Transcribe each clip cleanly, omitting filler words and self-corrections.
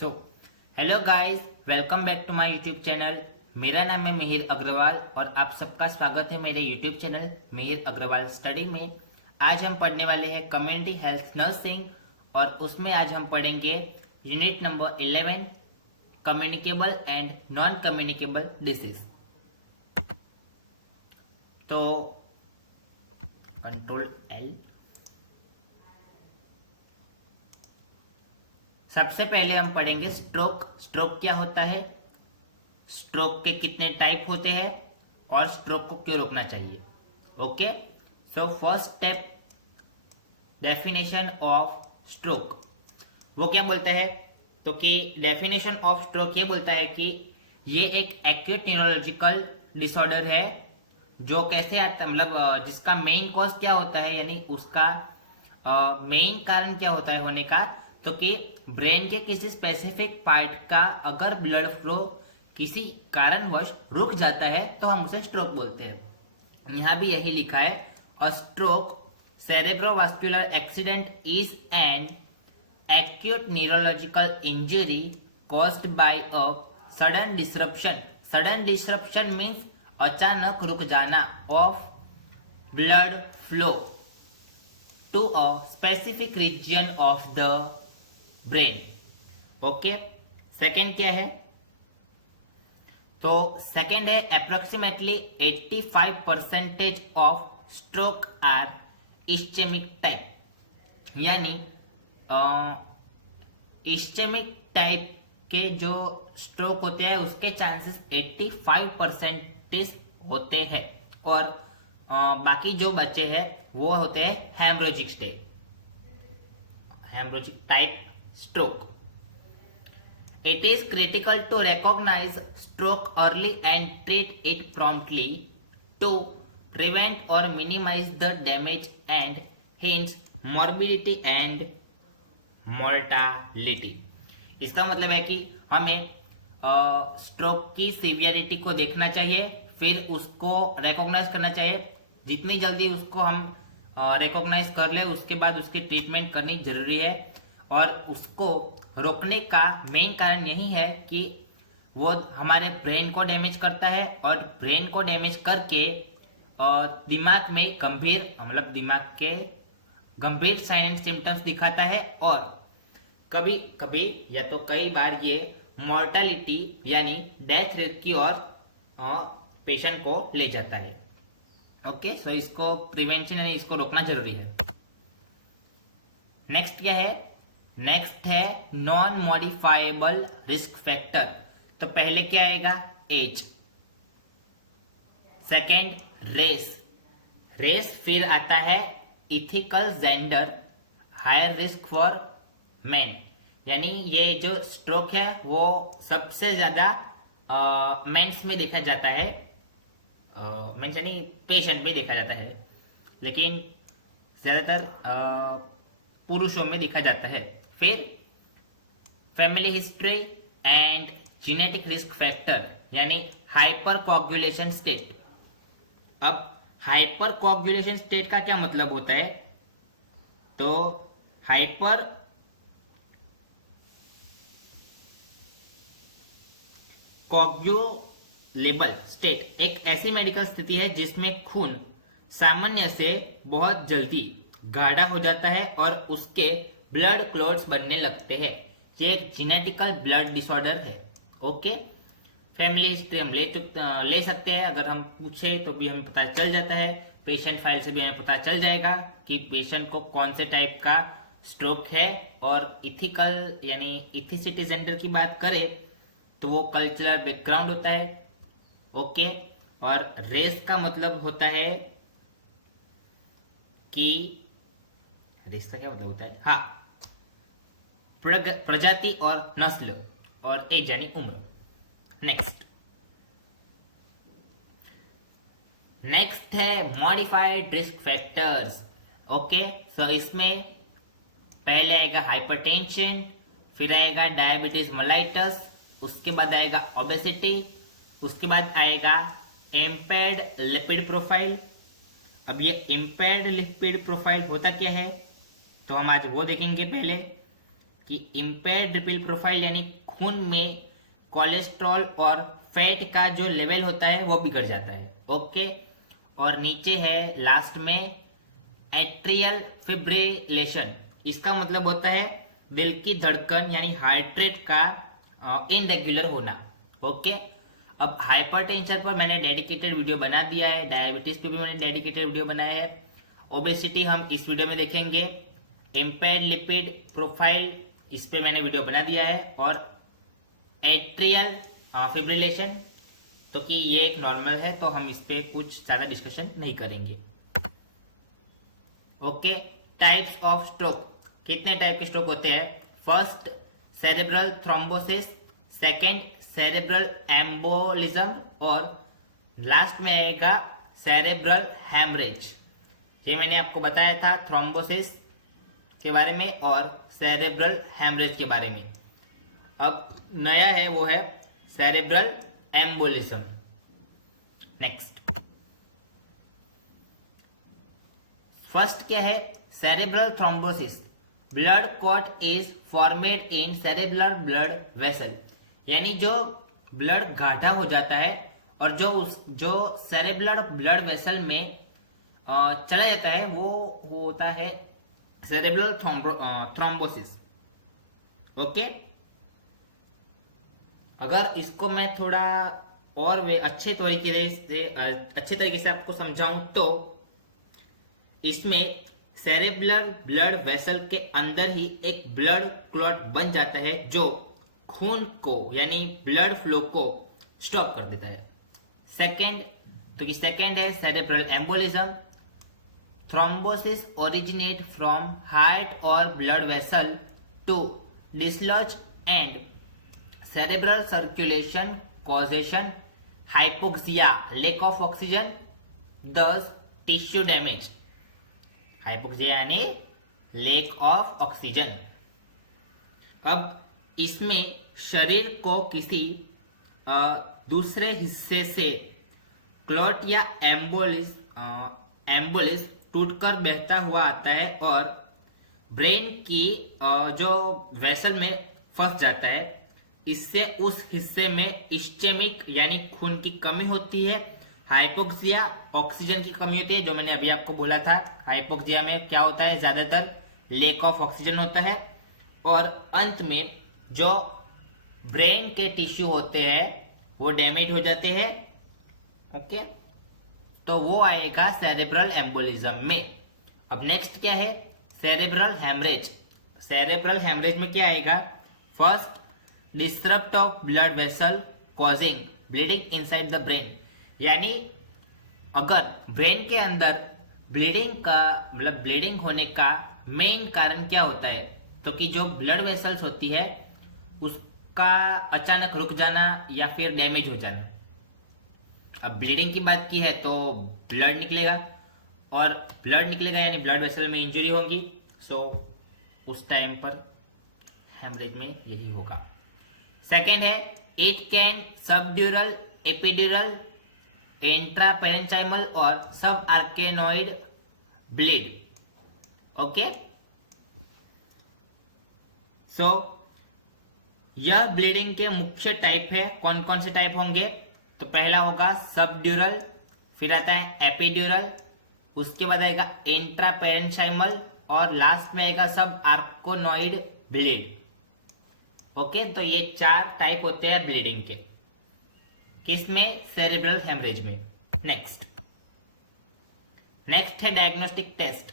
So hello guys, welcome back to my YouTube channel. मेरा नाम है मिहिर अग्रवाल और आप सबका स्वागत है मेरे YouTube channel Mihir Agrawal study में। आज हम पढ़ने वाले हैं कम्युनिटी हेल्थ नर्सिंग और उसमें आज हम पढ़ेंगे unit number 11, communicable and non communicable disease. तो कंट्रोल एल। सबसे पहले हम पढ़ेंगे स्ट्रोक। स्ट्रोक क्या होता है, स्ट्रोक के कितने टाइप होते हैं और स्ट्रोक को क्यों रोकना चाहिए। Okay, so first step, definition of stroke. वो क्या बोलता है, तो कि डेफिनेशन ऑफ स्ट्रोक ये बोलता है कि ये एक एक्यूट न्यूरोलॉजिकल डिसऑर्डर है जो कैसे आता, मतलब जिसका मेन कॉज क्या होता है, यानी उसका मेन कारण क्या होता है होने का, तो कि ब्रेन के किसी स्पेसिफिक पार्ट का अगर ब्लड फ्लो किसी कारणवश रुक जाता है तो हम उसे स्ट्रोक बोलते हैं। यहां भी यही लिखा है, a stroke cerebrovascular accident is an acute neurological injury caused by a sudden disruption. Sudden disruption means अचानक रुक जाना of blood flow to a specific region of the brain. Okay, second क्या है, तो सेकेंड है approximately 85% of stroke are ischemic type, यानी ischemic type के जो स्ट्रोक होते हैं उसके चांसेस 85% होते हैं और बाकी जो बचे हैं वो होते हैं haemorrhagic state, haemorrhagic type stroke. It is critical to recognize stroke early and treat it promptly to prevent or minimize the damage and hence morbidity and mortality. इसका मतलब है कि हमें स्ट्रोक की सीवियरिटी को देखना चाहिए, फिर उसको रिकॉग्नाइज करना चाहिए। जितनी जल्दी उसको हम रिकॉग्नाइज कर ले उसके बाद उसकी ट्रीटमेंट करनी जरूरी है। और उसको रोकने का मेन कारण यही है कि वो हमारे ब्रेन को डैमेज करता है और ब्रेन को डैमेज करके दिमाग में गंभीर, मतलब दिमाग के गंभीर साइन एंड सिम्टम्स दिखाता है और कभी कभी या तो कई बार ये मॉर्टेलिटी यानी डेथ रेट की ओर पेशेंट को ले जाता है। ओके, सो इसको प्रिवेंशन यानी इसको रोकना जरूरी है। नेक्स्ट क्या है, नेक्स्ट है नॉन मॉडिफाइबल रिस्क फैक्टर। तो पहले क्या आएगा, एज, सेकेंड रेस, फिर आता है ethical gender, higher risk for men, यानी ये जो स्ट्रोक है वो सबसे ज्यादा मेंस में देखा जाता है, मेंस यानी पेशेंट में देखा जाता है, लेकिन ज्यादातर पुरुषों में देखा जाता है। फिर family history and genetic risk factor, यानी हाइपर कोगुलेशन स्टेट। अब हाइपर कोगुलेशन स्टेट का क्या मतलब होता है, तो हाइपर कोगुलेबल स्टेट एक ऐसी मेडिकल स्थिति है जिसमें खून सामान्य से बहुत जल्दी गाढ़ा हो जाता है और उसके ब्लड क्लॉट्स बनने लगते हैं। ये एक जेनेटिकल ब्लड डिसऑर्डर है। ओके, फैमिली हिस्ट्री हम ले सकते हैं, अगर हम पूछे तो भी हमें पता चल जाता है, पेशेंट फाइल से भी हमें पता चल जाएगा कि पेशेंट को कौन से टाइप का स्ट्रोक है। और इथिकल यानी इथिसिटी जेंडर की बात करें तो वो कल्चरल बैकग्राउंड होता है। ओके, और रेस का मतलब होता है कि रेस का क्या मतलब होता है, हाँ, प्रजाति और नस्ल, और एज यानी उम्र। नेक्स्ट है मॉडिफाइड रिस्क फैक्टर्स। ओके, सो इसमें पहले आएगा हाइपरटेंशन, फिर आएगा डायबिटीज मेलाइटस, उसके बाद आएगा ओबेसिटी, उसके बाद आएगा इम्पेयर्ड लिपिड प्रोफाइल। अब ये इम्पेयर्ड लिपिड प्रोफाइल होता क्या है, तो हम आज वो देखेंगे पहले कि इम्पेयर्ड लिपिड प्रोफाइल यानी खून में कोलेस्ट्रॉल और फैट का जो लेवल होता है वो बिगड़ जाता है। ओके, और नीचे है लास्ट में एट्रियल फिब्रिलेशन। इसका मतलब होता है दिल की धड़कन यानी हार्ट रेट का इनरेगुलर होना। ओके, अब हाइपरटेंशन पर मैंने डेडिकेटेड वीडियो बना दिया है, डायबिटीज पे भी मैंने डेडिकेटेड वीडियो बनाया है, ओबेसिटी हम इस वीडियो में देखेंगे, इम्पेयर्ड लिपिड प्रोफाइल इस पे मैंने वीडियो बना दिया है, और एट्रियल फिब्रिलेशन तो कि ये एक नॉर्मल है तो हम इस पे कुछ ज्यादा डिस्कशन नहीं करेंगे। ओके, टाइप्स ऑफ स्ट्रोक, कितने टाइप के स्ट्रोक होते हैं? First cerebral thrombosis, second cerebral embolism, और लास्ट में आएगा सेरेब्रल हैमरेज। ये मैंने आपको बताया था थ्रोम्बोसिस के बारे में और सेरेब्रल हैमरेज के बारे में। अब नया है वो है सेरेब्रल एम्बोलिज्म। नेक्स्ट, फर्स्ट क्या है? Cerebral thrombosis, blood clot is formed in cerebral blood vessel, यानी जो ब्लड गाढ़ा हो जाता है और जो सेरेब्रल ब्लड वेसल में चला जाता है वो होता है सेरेब्रल थ्रोम्बोसिस। ओके, अगर इसको मैं थोड़ा और अच्छे तरीके से आपको समझाऊं तो इसमें सेरेब्रल ब्लड वेसल के अंदर ही एक ब्लड क्लॉट बन जाता है जो खून को यानी ब्लड फ्लो को स्टॉप कर देता है। सेकेंड है cerebral embolism. Thrombosis originate from heart और blood vessel to dislodge and cerebral circulation causation hypoxia, lack of oxygen, thus tissue damage। hypoxia यानी lack of oxygen। अब इसमें शरीर को किसी दूसरे हिस्से से क्लॉट या एम्बोलिस टूटकर बहता हुआ आता है और ब्रेन की जो वेसल में फंस जाता है। इससे उस हिस्से में इस्चेमिक यानी खून की कमी होती है, हाइपोक्सिया ऑक्सीजन की कमी होती है, जो मैंने अभी आपको बोला था। हाइपोक्सिया में क्या होता है? ज्यादातर लेक ऑफ ऑक्सीजन होता है, और अंत में जो ब्रेन के टिश्यू होते हैं वो डैमेज हो जाते हैं। ओके, तो वो आएगा सेरेब्रल एम्बोलिज्म में। अब नेक्स्ट क्या है? Cerebral haemorrhage. सेरेब्रल हैमरेज में क्या आएगा? First disturb of blood vessel causing bleeding inside the brain, यानी अगर ब्रेन के अंदर ब्लीडिंग होने का मेन कारण क्या होता है? तो कि जो ब्लड वेसल्स होती है उसका अचानक रुक जाना या फिर डैमेज हो जाना। अब ब्लीडिंग की बात की है तो ब्लड निकलेगा, और ब्लड निकलेगा यानी ब्लड वेसल में इंजरी होगी, सो उस टाइम पर हेमरेज में यही होगा। सेकेंड है इट कैन सबड्यूरल, एपिड्यूरल, इंट्रापेरेंचाइमल और सब आर्केनोइड ब्लीड। ओके, सो यह ब्लीडिंग के मुख्य टाइप है। कौन कौन से टाइप होंगे? तो पहला होगा सबड्यूरल, फिर आता है एपिड्यूरल, उसके बाद आएगा इंट्रापेरेंचाइमल, और लास्ट में आएगा सब आर्कोनोइड ब्लीड। ओके, तो ये 4 टाइप होते हैं ब्लीडिंग के। किसमें? सेरेब्रल हेमरेज में। नेक्स्ट है डायग्नोस्टिक टेस्ट।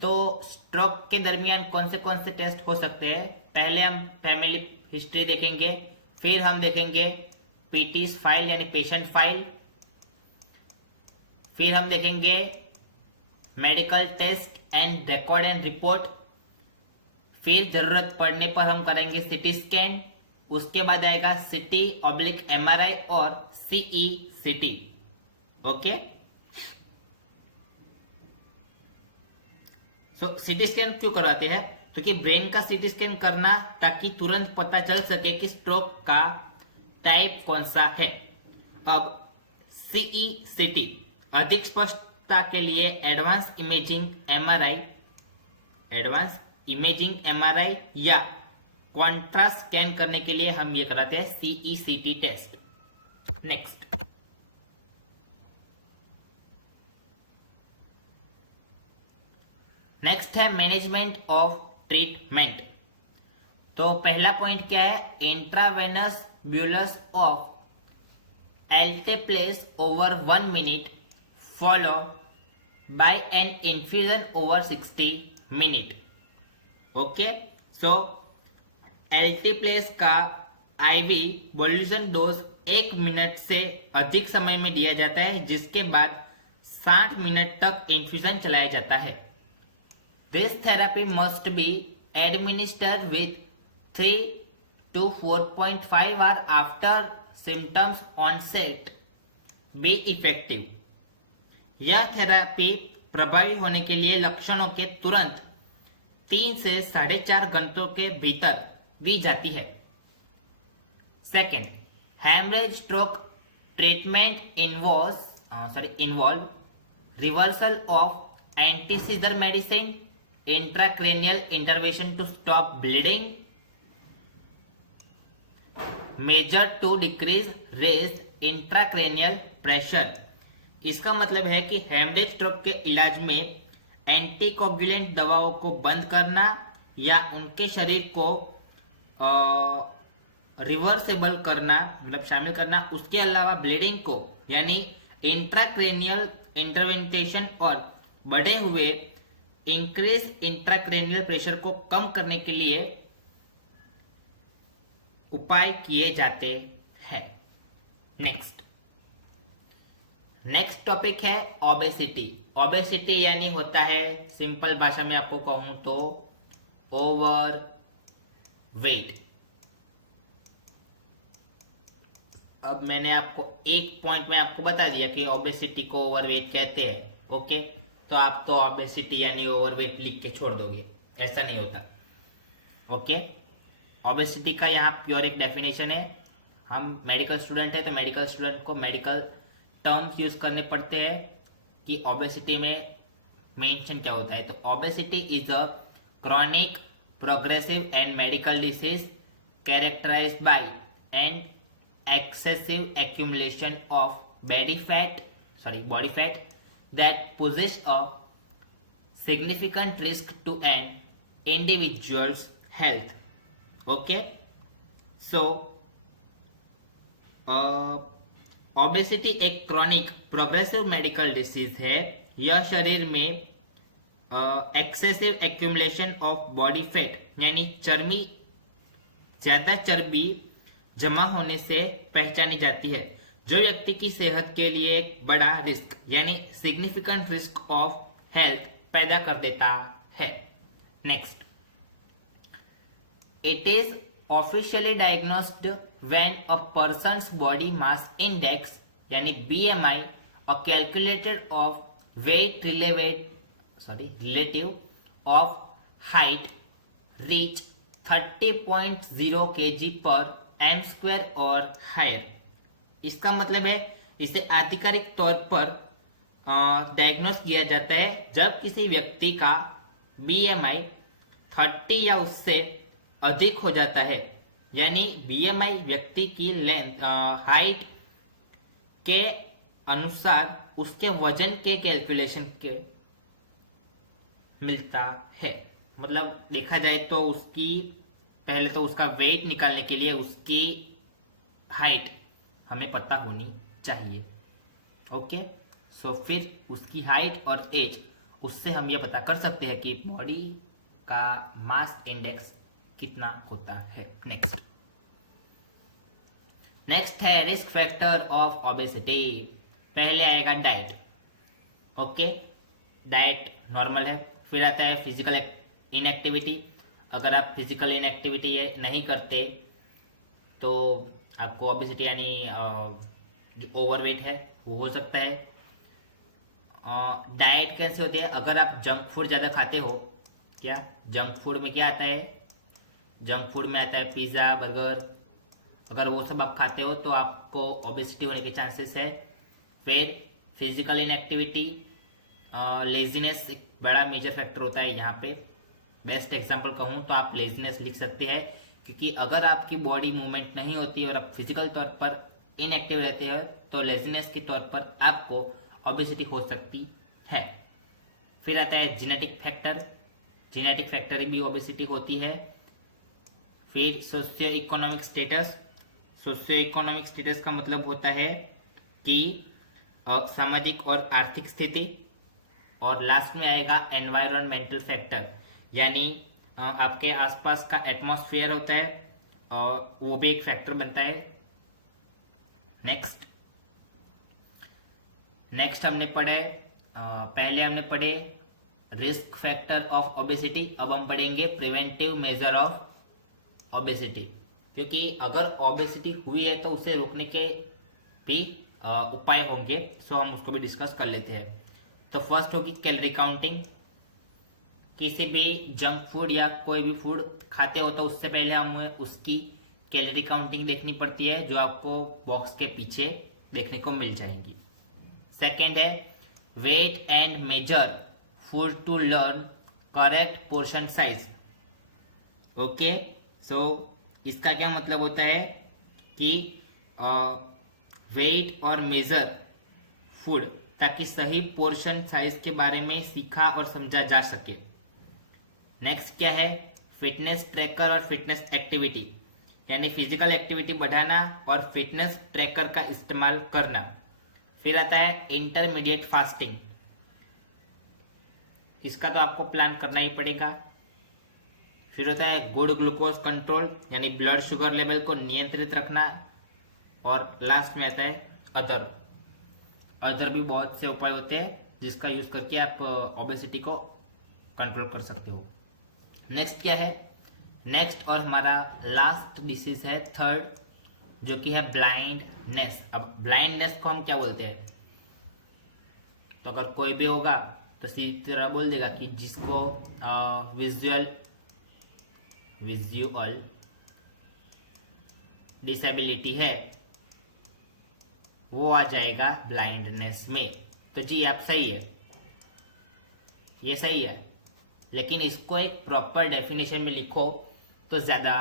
तो स्ट्रोक के दरमियान कौन से टेस्ट हो सकते हैं? पहले हम फैमिली हिस्ट्री देखेंगे, फिर हम देखेंगे पीटीज फाइल यानी पेशेंट फाइल, फिर हम देखेंगे medical test and record and report, फिर जरूरत पड़ने पर हम करेंगे सिटी स्कैन, उसके बाद आएगा सिटी ऑब्लिक एमआरआई और सीई सिटी। ओके, सो सिटी स्कैन क्यों करवाते हैं? क्योंकि ब्रेन का सिटी स्कैन करना ताकि तुरंत पता चल सके कि स्ट्रोक का टाइप कौन सा है। अब सीई सिटी अधिक स्पष्टता के लिए एडवांस इमेजिंग एमआरआई या कॉन्ट्रास्ट स्कैन करने के लिए हम ये कराते हैं CECT टेस्ट। नेक्स्ट है मैनेजमेंट ऑफ ट्रीटमेंट। तो पहला पॉइंट क्या है, intravenous bolus of alteplase over 1 minute follow by an infusion over 60 minute. Okay, so alteplase का आईवी बोल्यूजन डोज 1 मिनट से अधिक समय में दिया जाता है, जिसके बाद 60 मिनट तक इन्फ्यूजन चलाया जाता है। This therapy must be administered with 3 to 4.5 hours after symptoms onset be effective। यह थेरेपी प्रभावी होने के लिए लक्षणों के तुरंत 3 से 4.5 घंटों के भीतर दी जाती है। Second, haemorrhage stroke treatment involve reversal of antiseizure medicine, intracranial intervention to stop bleeding, measure to decrease raise intracranial pressure. इसका मतलब है कि हेमरेज स्ट्रोक के इलाज में एंटीकोगुलेंट दवाओं को बंद करना या उनके शरीर को रिवर्सेबल करना, मतलब शामिल करना। उसके अलावा ब्लीडिंग को यानी इंट्राक्रेनियल इंटरवेंटेशन और बढ़े हुए इंक्रीज इंट्राक्रेनियल प्रेशर को कम करने के लिए उपाय किए जाते हैं। नेक्स्ट टॉपिक है ओबेसिटी। ओबेसिटी यानी होता है, सिंपल भाषा में आपको कहूं तो, ओवर वेट। अब मैंने आपको एक पॉइंट में आपको बता दिया कि ओबेसिटी को ओवरवेट कहते हैं। ओके, तो आप तो ओबेसिटी यानी ओवरवेट लिख के छोड़ दोगे, ऐसा नहीं होता। ओके, ओबेसिटी का यहाँ प्योर एक डेफिनेशन है। हम मेडिकल स्टूडेंट है तो मेडिकल स्टूडेंट को मेडिकल टर्म्स यूज करने पड़ते हैं कि ओबेसिटी में मेंशन क्या होता है। तो obesity is a chronic progressive and medical disease characterized by and excessive accumulation of body fat that poses a significant risk to an individual's health। Okay, so obesity एक chronic progressive medical disease है। यह शरीर में excessive accumulation of body fat यानी ज्यादा चर्बी जमा होने से पहचानी जाती है, जो व्यक्ति की सेहत के लिए एक बड़ा रिस्क यानी सिग्निफिकेंट रिस्क ऑफ हेल्थ पैदा कर देता है। Next, it is officially diagnosed when a person's body mass index यानी BMI a calculated of weight relative of height reach 30.0 kg पर m² और हायर। इसका मतलब है इसे आधिकारिक तौर पर डायग्नोस किया जाता है जब किसी व्यक्ति का BMI 30 या उससे अधिक हो जाता है, यानी BMI व्यक्ति की लेंथ हाइट के अनुसार उसके वजन के कैलकुलेशन के मिलता है। मतलब देखा जाए तो उसकी पहले तो उसका वेट निकालने के लिए उसकी हाइट हमें पता होनी चाहिए। ओके, सो फिर उसकी हाइट और एज, उससे हम ये पता कर सकते हैं कि बॉडी का मास इंडेक्स कितना होता है। नेक्स्ट है रिस्क फैक्टर ऑफ ओबेसिटी। पहले आएगा डाइट। ओके, डाइट नॉर्मल है। फिर आता है फिजिकल इनएक्टिविटी। अगर आप फिजिकल इनएक्टिविटी नहीं करते तो आपको ओबेसिटी यानी जो ओवरवेट है वो हो सकता है। डाइट कैसे होती है, अगर आप जंक फूड ज़्यादा खाते हो, क्या जंक फूड में क्या आता है, जंक फूड में आता है पिज़्ज़ा, बर्गर। अगर वो सब आप खाते हो तो आपको ओबेसिटी होने के चांसेस है। फिर फिजिकल इनएक्टिविटी, लेजीनेस एक बड़ा मेजर फैक्टर होता है यहाँ पे। बेस्ट एग्जांपल कहूँ तो आप लेजीनेस लिख सकते हैं। क्योंकि अगर आपकी बॉडी मूवमेंट नहीं होती और आप फिजिकल तौर पर इनएक्टिव रहते हैं तो लेजीनेस के तौर पर आपको ओबेसिटी हो सकती है। फिर आता है जेनेटिक फैक्टर, जेनेटिक फैक्टर भी ओबेसिटी होती है। फिर socio economic status, socio economic status का मतलब होता है कि सामाजिक और आर्थिक स्थिति। और लास्ट में आएगा एनवायरमेंटल फैक्टर, यानी आपके आसपास का एटमॉस्फेयर होता है और वो भी एक फैक्टर बनता है। नेक्स्ट हमने पढ़े पहले हमने पढ़े रिस्क फैक्टर ऑफ ओबेसिटी, अब हम पढ़ेंगे प्रिवेंटिव मेजर ऑफ ओबेसिटी, क्योंकि अगर ओबेसिटी हुई है तो उसे रोकने के भी उपाय होंगे, सो हम उसको भी डिस्कस कर लेते हैं। तो फर्स्ट होगी कैलोरी काउंटिंग। किसी भी जंक फूड या कोई भी फूड खाते हो तो उससे पहले हमें उसकी कैलोरी काउंटिंग देखनी पड़ती है, जो आपको बॉक्स के पीछे देखने को मिल जाएंगी। सेकेंड है weight and measure food to learn correct portion size. Okay, so इसका क्या मतलब होता है कि वेट और मेजर फूड ताकि सही पोर्शन साइज के बारे में सीखा और समझा जा सके। नेक्स्ट क्या है फिटनेस ट्रैकर और फिटनेस एक्टिविटी, यानी फिजिकल एक्टिविटी बढ़ाना और फिटनेस ट्रैकर का इस्तेमाल करना। फिर आता है इंटरमीडिएट फास्टिंग, इसका तो आपको प्लान करना ही पड़ेगा। फिर होता है गुड ग्लूकोज कंट्रोल, यानी ब्लड शुगर लेवल को नियंत्रित रखना। और लास्ट में आता है अदर भी बहुत से उपाय होते हैं जिसका यूज करके आप ओबेसिटी को कंट्रोल कर सकते हो। नेक्स्ट क्या है, नेक्स्ट और हमारा लास्ट डिसीज है थर्ड, जो कि है ब्लाइंडनेस। अब ब्लाइंडनेस को हम क्या बोलते हैं, तो अगर कोई भी होगा तो सीधी तरह बोल देगा कि जिसको विजुअल डिसेबिलिटी है वो आ जाएगा ब्लाइंडनेस में। तो जी आप सही है, ये सही है, लेकिन इसको एक प्रॉपर डेफिनेशन में लिखो तो ज्यादा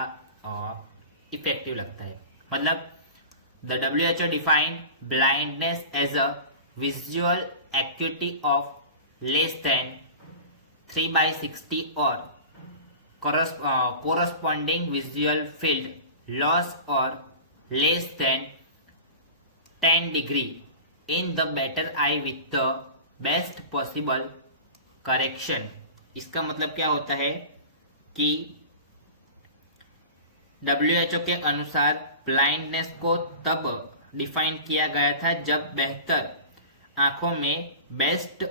इफेक्टिव लगता है। मतलब the WHO defined blindness as a visual acuity of less than 3/60 और corresponding visual field loss or less than 10 degree in the better eye with the best possible correction। इसका मतलब क्या होता है कि WHO के अनुसार ब्लाइंडनेस को तब डिफाइन किया गया था जब बेहतर आंखों में बेस्ट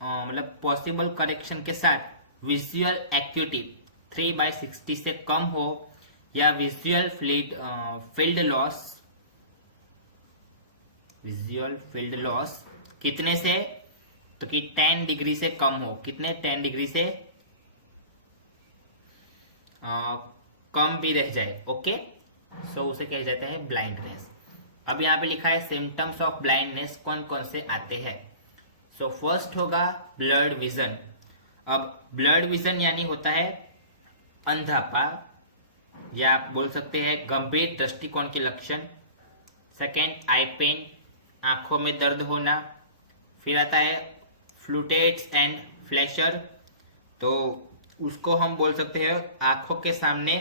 मतलब पॉसिबल करेक्शन के साथ विजुअल एक्यूटी 3/60 से कम हो या विजुअल फील्ड लॉस कितने से, तो कि 10 डिग्री से कम हो। कितने, 10 डिग्री से कम भी रह जाए। ओके, सो उसे कहा जाता है ब्लाइंडनेस। अब यहाँ पे लिखा है सिम्टम्स ऑफ ब्लाइंडनेस कौन कौन से आते हैं। सो फर्स्ट होगा ब्लड विजन। अब ब्लड विजन यानी होता है अंधापा, या आप बोल सकते हैं गंभीर दृष्टिकोण के लक्षण। सेकेंड आई पेन, आंखों में दर्द होना। फिर आता है फ्लूटेट्स एंड फ्लैशर, तो उसको हम बोल सकते हैं आंखों के सामने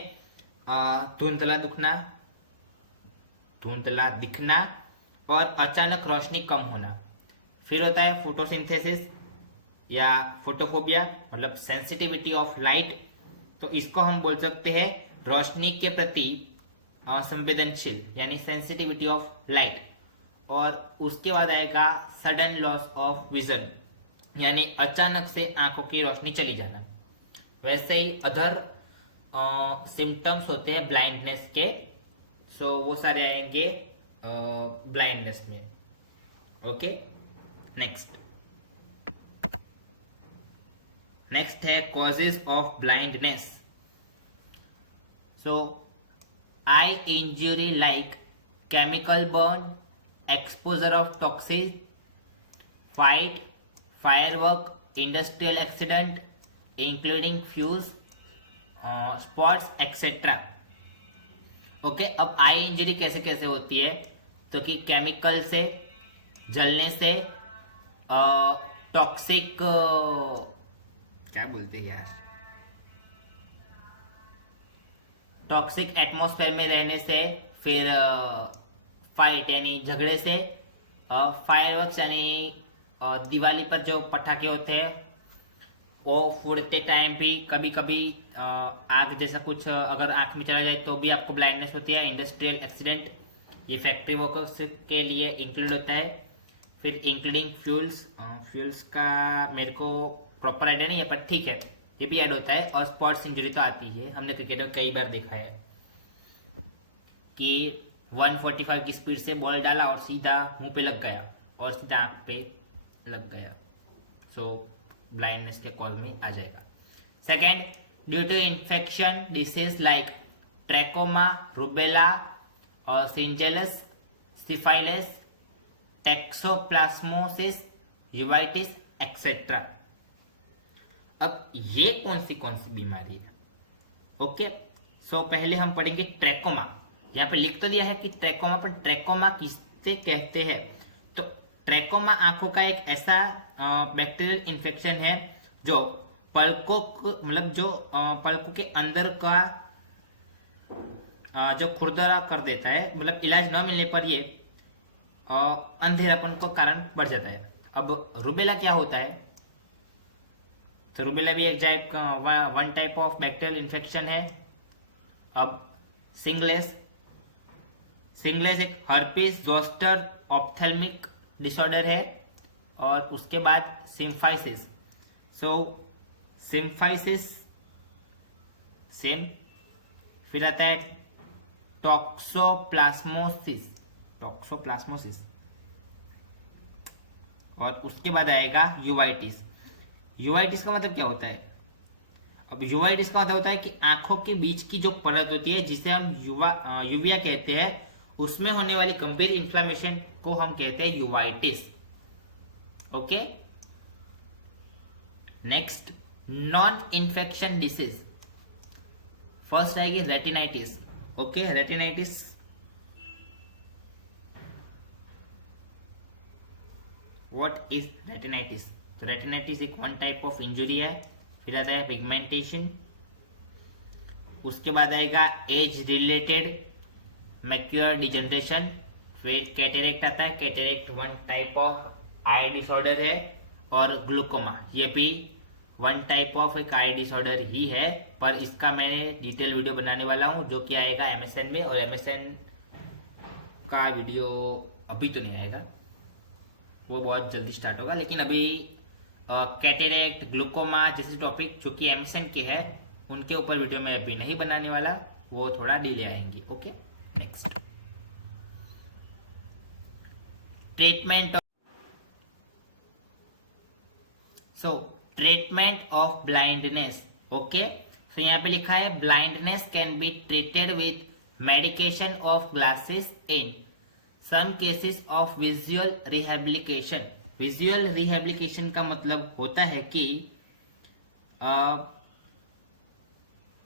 धुंधला दिखना और अचानक रोशनी कम होना। फिर होता है फोटोसिंथेसिस या फोटोफोबिया, मतलब सेंसिटिविटी ऑफ लाइट, तो इसको हम बोल सकते हैं रोशनी के प्रति संवेदनशील, यानी सेंसिटिविटी ऑफ लाइट। और उसके बाद आएगा सडन लॉस ऑफ विजन, यानी अचानक से आंखों की रोशनी चली जाना। वैसे ही अदर सिम्टम्स होते हैं ब्लाइंडनेस के, सो वो सारे आएंगे ब्लाइंडनेस में। ओके, नेक्स्ट है causes of blindness. So I injury like chemical burn, exposure of toxin, fight, firework, industrial accident including fuse, spots etcetera. Okay, अब आई इंजरी कैसे कैसे होती है, तो कि केमिकल से, जलने से, टॉक्सिक, क्या बोलते हैं यार, टॉक्सिक एटमॉस्फेयर में रहने से, फिर फाइट यानी झगड़े से, फायरवर्क्स यानी दिवाली पर जो पटाखे होते हैं वो फोड़ते टाइम भी कभी कभी आग जैसा कुछ अगर आंख में चला जाए तो भी आपको ब्लाइंडनेस होती है। इंडस्ट्रियल एक्सीडेंट, ये फैक्ट्री वर्कर्स के लिए इंक्लूड होता है। फिर इंक्लूडिंग फ्यूल्स का मेरे को प्रॉपर आइडिया नहीं है, पर ठीक है, ये भी ऐड होता है। और स्पोर्ट्स इंजरी तो आती है, हमने क्रिकेट में कई बार देखा है कि 145 की स्पीड से बॉल डाला और सीधा मुंह पे लग गया और सीधा आंख पे लग गया, सो ब्लाइंडनेस के कॉल में आ जाएगा। Second, due to infection disease like trachoma, rubella और shingles, syphilis, toxoplasmosis, uveitis etcetera. अब ये कौन सी बीमारी है? ओके, सो पहले हम पढ़ेंगे ट्रैकोमा। यहाँ पे लिख तो दिया है कि ट्रैकोमा, पर ट्रैकोमा किससे कहते हैं? तो ट्रैकोमा आंखों का एक ऐसा बैक्टीरियल इन्फेक्शन है जो पलकों मतलब जो पलकों के अंदर का जो खुरदरा कर देता है, मतलब इलाज न मिलने पर ये अंधेरापन को कारण बढ़ जाता है। अब रूबेला क्या होता है? तो रूबेला भी एक one type of bacterial infection है। अब सिंगलेस एक हर्पीस जोस्टर ऑप्थेल्मिक डिसऑर्डर है। और उसके बाद सिम्फाइसिस, सिम्फाइसिस सेम। फिर आता है टॉक्सोप्लाज्मोसिस, और उसके बाद आएगा यूवाइटिस। यूवाइटिस का मतलब क्या होता है? अब यूवाइटिस का मतलब होता है कि आंखों के बीच की जो परत होती है जिसे हम यूविया कहते हैं, उसमें होने वाली गंभीर इन्फ्लामेशन को हम कहते हैं uveitis. Okay, next, non infection disease. First आएगी retinitis. Okay, retinitis what is retinitis? तो रेटिनाइटिस एक वन टाइप ऑफ इंजुरी है। फिर आता है पिगमेंटेशन, उसके बाद आएगा एज रिलेटेड मैक्यूलर डिजनरेशन। फिर कैटेरेक्ट आता है। Cataract one type of eye disorder है। और ग्लूकोमा, ये भी वन टाइप ऑफ एक आई डिसऑर्डर ही है, पर इसका मैंने डिटेल वीडियो बनाने वाला हूँ जो कि आएगा MSN में। और MSN का वीडियो अभी तो नहीं आएगा, वो बहुत जल्दी स्टार्ट होगा। लेकिन अभी कैटेरेक्ट, ग्लूकोमा जैसे टॉपिक जो कि MSN के है, उनके ऊपर वीडियो मैं अभी नहीं बनाने वाला, वो थोड़ा डिले आएंगी। Okay, next, treatment treatment of blindness. Okay, तो यहाँ पे लिखा है blindness can be treated with medication of glasses in some cases of visual rehabilitation. Visual rehabilitation का मतलब होता है कि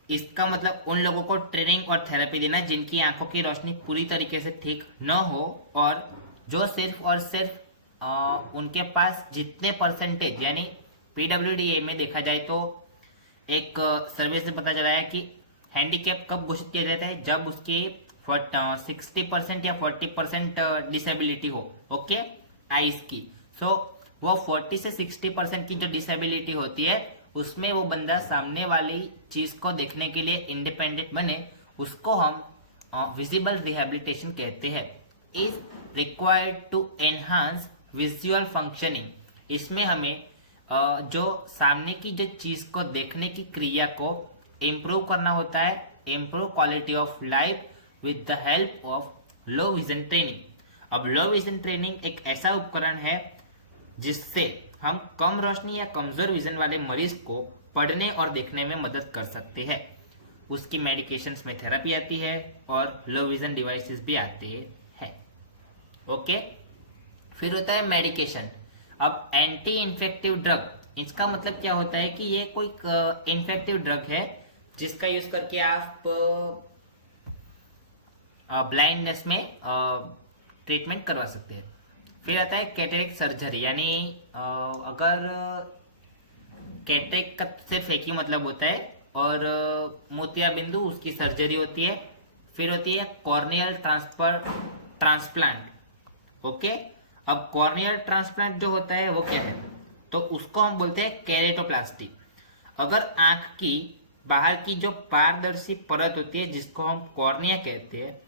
इसका मतलब उन लोगों को ट्रेनिंग और थेरेपी देना जिनकी आंखों की रोशनी पूरी तरीके से ठीक न हो, और जो सिर्फ और सिर्फ उनके पास जितने परसेंटेज, यानी PWDA में देखा जाए तो एक सर्वे से पता चला है कि हैंडीकैप कब घोषित किया जाता है? जब उसके 60% या 40% डिसेबिलिटी हो। ओके, आईज की। सो वो 40 से 60% की जो डिसेबिलिटी होती है, उसमें वो बंदा सामने वाली चीज को देखने के लिए इंडिपेंडेंट बने, उसको हम विजिबल रिहेबिलिटेशन कहते हैं। Is required to enhance visual functioning. इसमें हमें जो सामने की जो चीज को देखने की क्रिया को इम्प्रूव करना होता है, improve quality of life with the help of low vision training. अब लो विजन ट्रेनिंग एक ऐसा उपकरण है जिससे हम कम रोशनी या कमजोर विजन वाले मरीज को पढ़ने और देखने में मदद कर सकते हैं। उसकी मेडिकेशंस में थेरेपी आती है और लो विजन डिवाइसेस भी आते हैं। ओके, फिर होता है मेडिकेशन। अब एंटी इन्फेक्टिव ड्रग, इसका मतलब क्या होता है कि ये कोई इन्फेक्टिव ड्रग है जिसका यूज करके आप ब्लाइंडनेस में ट्रीटमेंट करवा सकते हैं। फिर आता है कैटरेक्ट सर्जरी, यानी अगर कैटरेक्ट का सिर्फ एक ही मतलब होता है और मोतिया बिंदु उसकी सर्जरी होती है। फिर होती है कॉर्नियल ट्रांसप्लांट। ओके, अब कॉर्नियल ट्रांसप्लांट जो होता है वो क्या है, तो उसको हम बोलते हैं केरेटोप्लास्टी। अगर आंख की बाहर की जो पारदर्शी परत होती है जिसको हम कॉर्निया कहते हैं,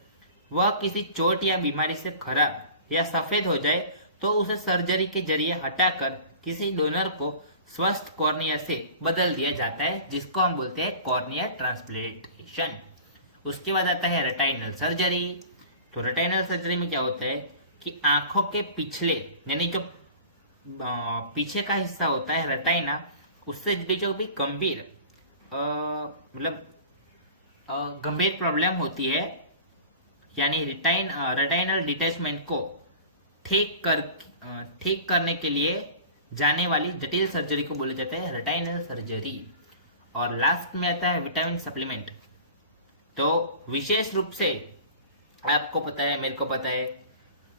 वह किसी चोट या बीमारी से खराब या सफेद हो जाए तो उसे सर्जरी के जरिए हटाकर किसी डोनर को स्वस्थ कॉर्निया से बदल दिया जाता है, जिसको हम बोलते हैं कॉर्निया ट्रांसप्लांटेशन। उसके बाद आता है रेटाइनल सर्जरी। तो रेटाइनल सर्जरी में क्या होता है कि आंखों के पिछले यानी जो पीछे का हिस्सा होता है रेटाइना, उससे जुड़ी जो भी गंभीर मतलब गंभीर प्रॉब्लम होती है, यानी रेटाइनल डिटैचमेंट को ठीक करने के लिए जाने वाली जटिल सर्जरी को बोला जाता है रेटाइनल सर्जरी। और लास्ट में आता है विटामिन सप्लीमेंट। तो विशेष रूप से आपको पता है, मेरे को पता है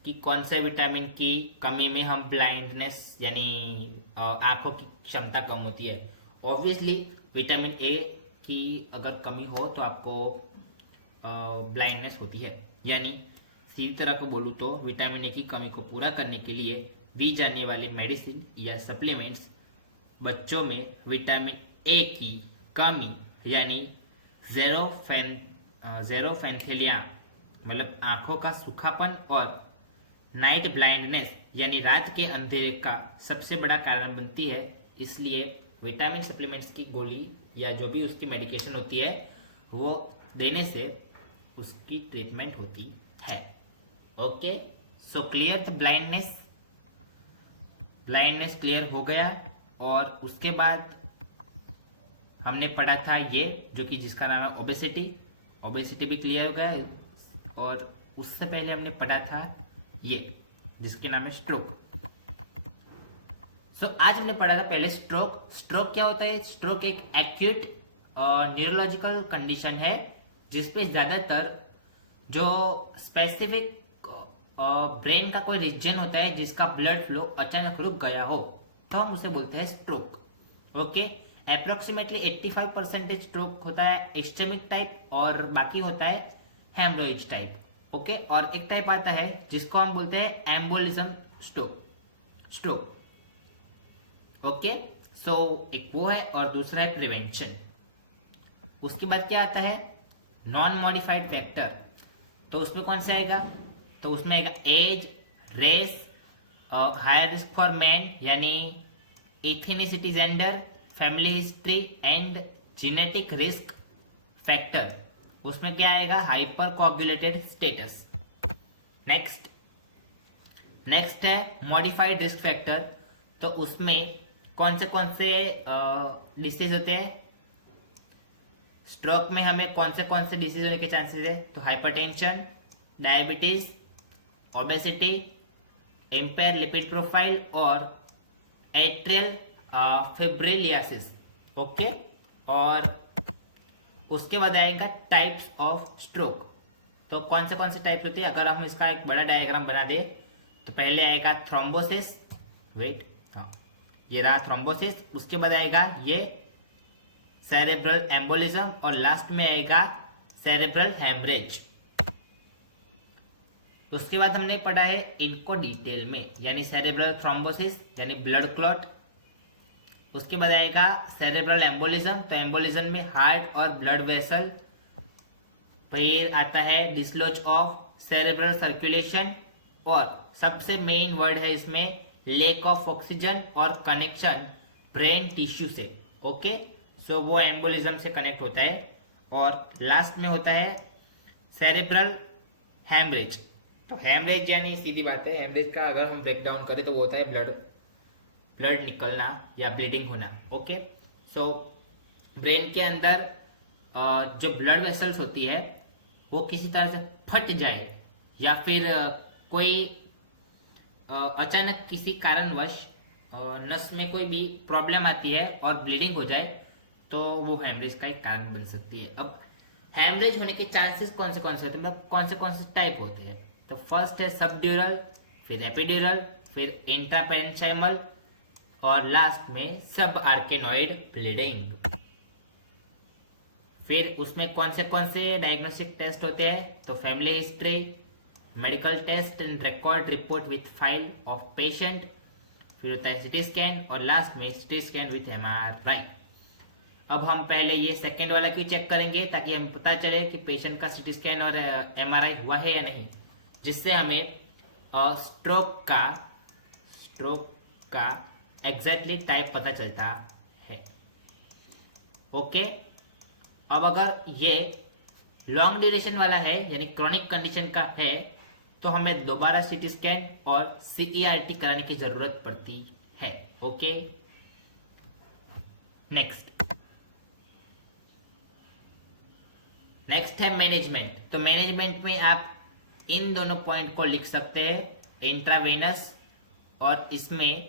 कि कौन से विटामिन की कमी में हम ब्लाइंडनेस यानी आंखों की क्षमता कम होती है। ऑब्वियसली विटामिन ए की अगर कमी हो तो आपको ब्लाइंडनेस होती है। यानी सीधी तरह को बोलूँ तो विटामिन ए की कमी को पूरा करने के लिए दी जाने वाली मेडिसिन या सप्लीमेंट्स बच्चों में विटामिन ए की कमी यानी ज़ेरोफेंथेलिया मतलब आंखों का सूखापन और नाइट ब्लाइंडनेस यानी रात के अंधेरे का सबसे बड़ा कारण बनती है। इसलिए विटामिन सप्लीमेंट्स की गोली या जो भी उसकी मेडिकेशन होती है वो देने से उसकी ट्रीटमेंट होती है। Okay, so clear the blindness clear हो गया। और उसके बाद हमने पढ़ा था ये जो कि जिसका नाम है ओबेसिटी भी क्लियर हो गया। और उससे पहले हमने पढ़ा था ये जिसके नाम है स्ट्रोक। सो आज हमने पढ़ा था पहले स्ट्रोक क्या होता है। स्ट्रोक एक एक्यूट न्यूरोलॉजिकल कंडीशन है जिसपे ज्यादातर जो स्पेसिफिक ब्रेन का कोई रीजन होता है जिसका ब्लड फ्लो अचानक रुक गया हो तो हम उसे बोलते हैं स्ट्रोक। ओके, अप्रोक्सीमेटली 85% स्ट्रोक होता है इस्चेमिक टाइप और बाकी होता है हेमरोइज टाइप। ओके, और एक टाइप आता है जिसको हम बोलते हैं एम्बोलिज्म स्ट्रोक। ओके, सो एक वो है और दूसरा है प्रिवेंशन। उसके बाद क्या आता है नॉन मॉडिफाइड फैक्टर। तो उसमें कौन सा आएगा, तो उसमें आएगा age, race, higher risk for man यानी ethnicity, gender, family history and genetic risk factor. उसमें क्या आएगा हाइपर कोगुलेटेड स्टेटस। नेक्स्ट है मॉडिफाइड रिस्क फैक्टर। तो उसमें कौन से डिसीज होते हैं। स्ट्रोक में हमें कौन से डिसीज होने के चांसेस है, तो hypertension, diabetes, obesity, empire lipid profile और एट्रियल फिब्रिलियासिस। ओके, और उसके बाद आएगा टाइप्स ऑफ स्ट्रोक। तो कौन से टाइप्स होते हैं, अगर हम इसका एक बड़ा डायग्राम बना दे तो पहले आएगा थ्रोम्बोसिस, ये रहा थ्रोम्बोसिस। उसके बाद आएगा ये सेरेब्रल एम्बोलिज्म और लास्ट में आएगा सेरेब्रल हेमरेज। उसके बाद हमने पढ़ा है इनको डिटेल में, यानी सेरेब्रल थ्रोम्बोसिस यानी ब्लड क्लॉट। उसके बाद आएगा सेरेब्रल एम्बोलिज्म, तो एम्बोलिज्म में हार्ट और ब्लड वेसल। फिर आता है डिसलॉज ऑफ सेरेब्रल सर्कुलेशन और सबसे मेन वर्ड है इसमें लेक ऑफ ऑक्सीजन और कनेक्शन ब्रेन टिश्यू से। ओके, सो वो एम्बोलिज्म से कनेक्ट होता है। और लास्ट में होता है सेरेब्रल हेमरेज। तो हेमरेज यानी सीधी बात है, हेमरेज का अगर हम ब्रेक डाउन करें तो वो होता है ब्लड निकलना या ब्लीडिंग होना। ओके, सो ब्रेन के अंदर जो ब्लड वेसल्स होती है वो किसी तरह से फट जाए या फिर कोई अचानक किसी कारणवश नस में कोई भी प्रॉब्लम आती है और ब्लीडिंग हो जाए तो वो हेमरेज का एक कारण बन सकती है। अब हेमरेज होने के चांसेस कौन से होते हैं, मतलब कौन से टाइप होते हैं। तो फर्स्ट है सबड्यूरल, फिर एपिड्यूरल, फिर इंट्रापेरेंचाइमल और लास्ट में सब आर्केनॉइड ब्लीडिंग। फिर उसमें कौन से डायग्नोस्टिक टेस्ट होते हैं, तो family history, medical test and record report with file of patient, फिर होता है सिटी स्कैन और लास्ट में सिटी स्कैन विथ एमआरआई। अब हम पहले ये सेकेंड वाला क्यों चेक करेंगे, ताकि हमें पता चले कि पेशेंट का सिटी स्कैन और एमआरआई हुआ है या नहीं, जिससे हमें स्ट्रोक का एग्जैक्टली टाइप पता चलता है। ओके, अब अगर ये लॉन्ग ड्यूरेशन वाला है यानी क्रॉनिक कंडीशन का है, तो हमें दोबारा सीटी स्कैन और सीईआरटी कराने की जरूरत पड़ती है। ओके, नेक्स्ट है मैनेजमेंट। तो मैनेजमेंट में आप इन दोनों पॉइंट को लिख सकते हैं, इंट्रावेनस और इसमें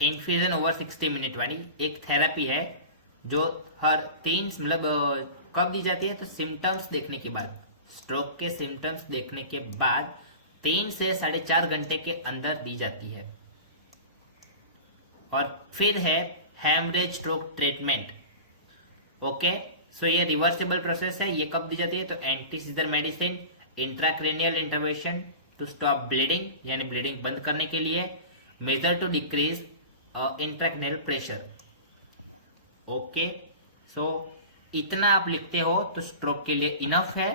इन्फ्यूजन ओवर 60 मिनट वाली एक थेरेपी है जो हर 3 मतलब कब दी जाती है, तो सिम्टम्स देखने के बाद, स्ट्रोक के सिम्टम्स देखने के बाद 3 से 4.5 घंटे के अंदर दी जाती है। और फिर है हेमरेज स्ट्रोक ट्रीटमेंट। ओके, सो ये रिवर्सिबल प्रोसेस है। ये कब दी जाती है, तो anti seizure medicine, intracranial intervention to stop bleeding यानी ब्लीडिंग बंद करने के लिए, measure to decrease intracranial pressure. Okay, so इतना आप लिखते हो तो स्ट्रोक के लिए इनफ है।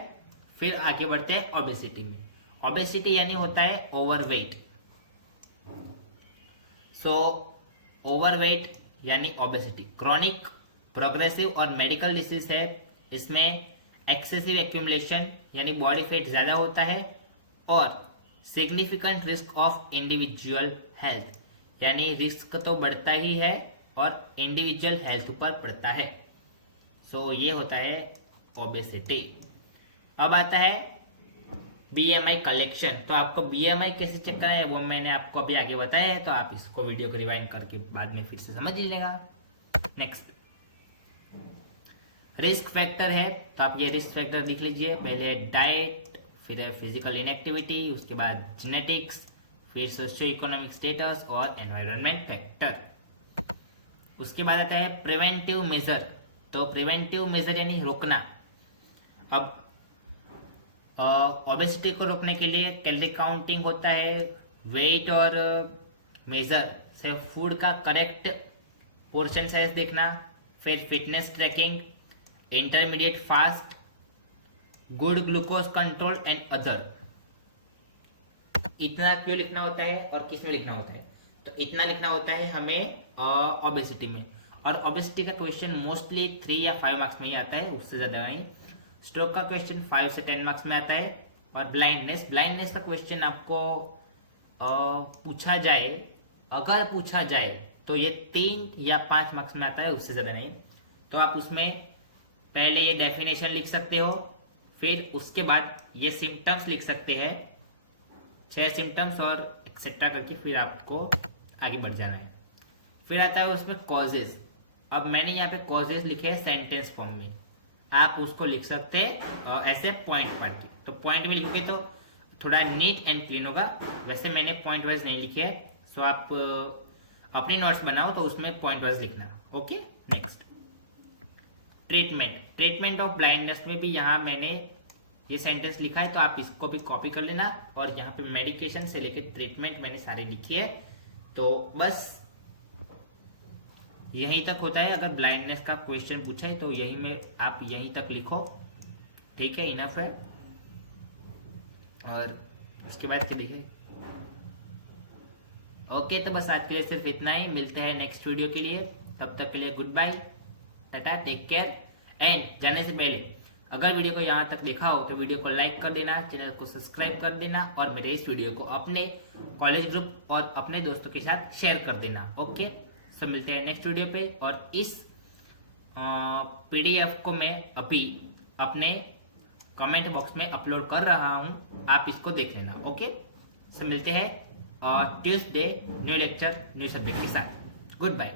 फिर आगे बढ़ते हैं ओबेसिटी में। ओबेसिटी यानी होता है ओवरवेट। सो ओवरवेट यानी ओबेसिटी क्रॉनिक, प्रोग्रेसिव और मेडिकल डिसीज है। इसमें एक्सेसिव एक्यूमुलेशन यानी बॉडी फैट ज्यादा होता है और significant risk of individual health यानी रिस्क तो बढ़ता ही है और इंडिविजुअल हेल्थ ऊपर पड़ता है। सो ये होता है ओबेसिटी। अब आता है बीएमआई कलेक्शन। तो आपको बीएमआई कैसे चेक करना है वो मैंने आपको अभी आगे बताया है, तो आप इसको वीडियो को रिवाइंड करके बाद में फिर से समझ लीजिएगा। नेक्स्ट रिस्क फैक्टर है, तो आप ये रिस्क फैक्टर लिख लीजिए। पहले डाइट, फिर है फिजिकल इनएक्टिविटी, उसके बाद जेनेटिक्स, फिर सोशियो इकोनॉमिक स्टेटस और एनवायरनमेंट फैक्टर। उसके बाद आता है प्रिवेंटिव मेजर। तो प्रिवेंटिव मेजर यानी रोकना। अब ओबेसिटी को रोकने के लिए कैलोरी काउंटिंग होता है, वेट और मेजर से फूड का करेक्ट पोर्शन साइज देखना, फिर fitness tracking, intermediate fast, good glucose control and other. इतना क्यों लिखना होता है और किस में लिखना होता है, तो इतना लिखना होता है हमें ओबेसिटी में। और ओबेसिटी का क्वेश्चन मोस्टली 3 या 5 मार्क्स में ही आता है, उससे ज्यादा नहीं। स्ट्रोक का क्वेश्चन 5 से 10 मार्क्स में आता है। और ब्लाइंडनेस का क्वेश्चन आपको पूछा जाए, अगर पूछा जाए तो ये 3 या 5 मार्क्स में आता है, उससे ज्यादा नहीं। तो आप उसमें पहले ये डेफिनेशन लिख सकते हो, फिर उसके बाद ये सिम्टम्स लिख सकते हैं, 6 सिम्टम्स और एक्सेट्रा करके फिर आपको आगे बढ़ जाना है। फिर आता है उसमें कॉजेज। अब मैंने यहाँ पे कॉजेज लिखे हैं सेंटेंस फॉर्म में, आप उसको लिख सकते हैं ऐसे पॉइंट पढ़ के। तो पॉइंट में लिखोगे तो थोड़ा नीट एंड क्लीन होगा, वैसे मैंने पॉइंट वाइज नहीं लिखे है। सो आप अपनी नोट्स बनाओ तो उसमें पॉइंट वाइज लिखना। Okay, next treatment of blindness में भी यहाँ मैंने ये सेंटेंस लिखा है, तो आप इसको भी कॉपी कर लेना। और यहाँ पे मेडिकेशन से लेकर ट्रीटमेंट मैंने सारे लिखी है। तो बस यहीं तक होता है। अगर ब्लाइंडनेस का क्वेश्चन पूछा है तो यही में आप यहीं तक लिखो, ठीक है, इनफ है। और उसके बाद क्या लिखे। ओके, तो बस आज के लिए सिर्फ इतना ही। मिलते हैं नेक्स्ट वीडियो के लिए, तब तक के लिए good bye, tata, take care. And जाने से पहले अगर वीडियो को यहाँ तक देखा हो तो वीडियो को लाइक कर देना, चैनल को सब्सक्राइब कर देना और मेरे इस वीडियो को अपने कॉलेज ग्रुप और अपने दोस्तों के साथ शेयर कर देना। ओके, सब मिलते हैं नेक्स्ट वीडियो पे। और इस पीडीएफ को मैं अभी अपने कमेंट बॉक्स में अपलोड कर रहा हूँ, आप इसको देख लेना। ओके, सब मिलते हैं Tuesday new lecture new subject के साथ। Good bye.